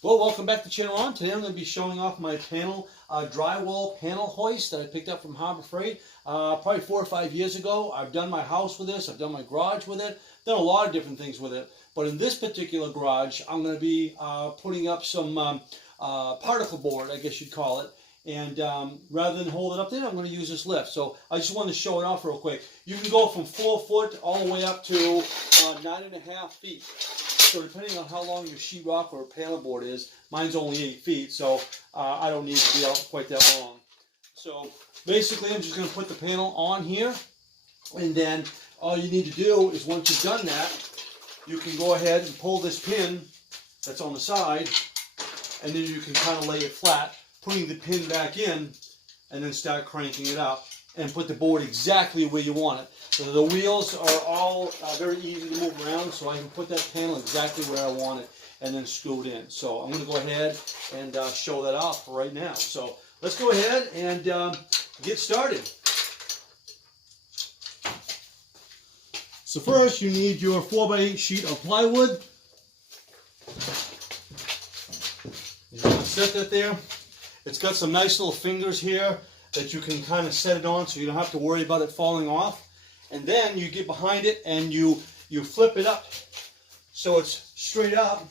Well, welcome back to Channel On. Today I'm going to be showing off my drywall panel hoist that I picked up from Harbor Freight probably 4 or 5 years ago. I've done my house with this, I've done my garage with it, done a lot of different things with it. But in this particular garage, I'm going to be putting up some particle board, I guess you'd call it. And rather than hold it up there, I'm going to use this lift. So I just wanted to show it off real quick. You can go from 4 foot all the way up to 9.5 feet. So depending on how long your sheetrock or panel board is, mine's only 8 feet, so I don't need to be out quite that long. So basically I'm just going to put the panel on here, and then all you need to do is once you've done that, you can go ahead and pull this pin that's on the side, and then you can kind of lay it flat, putting the pin back in, and then start cranking it up, and put the board exactly where you want it. So the wheels are all very easy to move around, so I can put that panel exactly where I want it and then screw it in. So I'm going to go ahead and show that off right now. So let's go ahead and get started. So first you need your 4x8 sheet of plywood. You're going to set that there. It's got some nice little fingers here that you can kind of set it on so you don't have to worry about it falling off. And then you get behind it and you flip it up so it's straight up,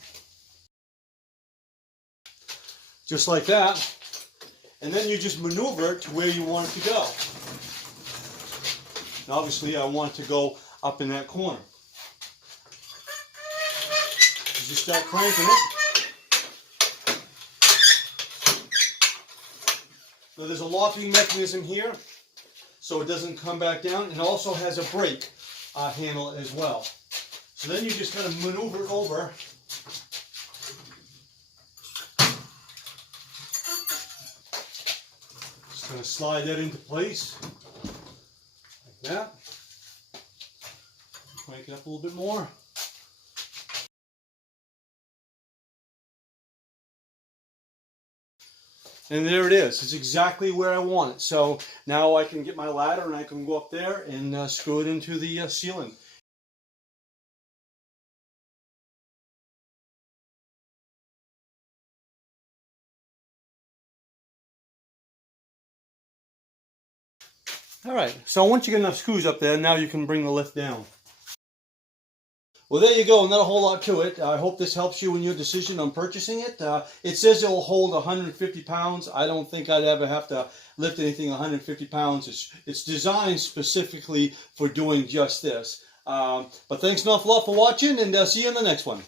just like that. And then you just maneuver it to where you want it to go. And obviously I want it to go up in that corner. You just start cranking it. Now there's a locking mechanism here, so it doesn't come back down. It also has a brake handle as well. So then you just kind of maneuver it over. Just kind of slide that into place, like that. Crank it up a little bit more. And there it is. It's exactly where I want it. So now I can get my ladder and I can go up there and screw it into the ceiling. All right, so once you get enough screws up there, now you can bring the lift down. Well, there you go. Not a whole lot to it. I hope this helps you in your decision on purchasing it. It says it will hold 150 pounds. I don't think I'd ever have to lift anything 150 pounds. It's designed specifically for doing just this. But thanks an awful lot for watching, and see you in the next one.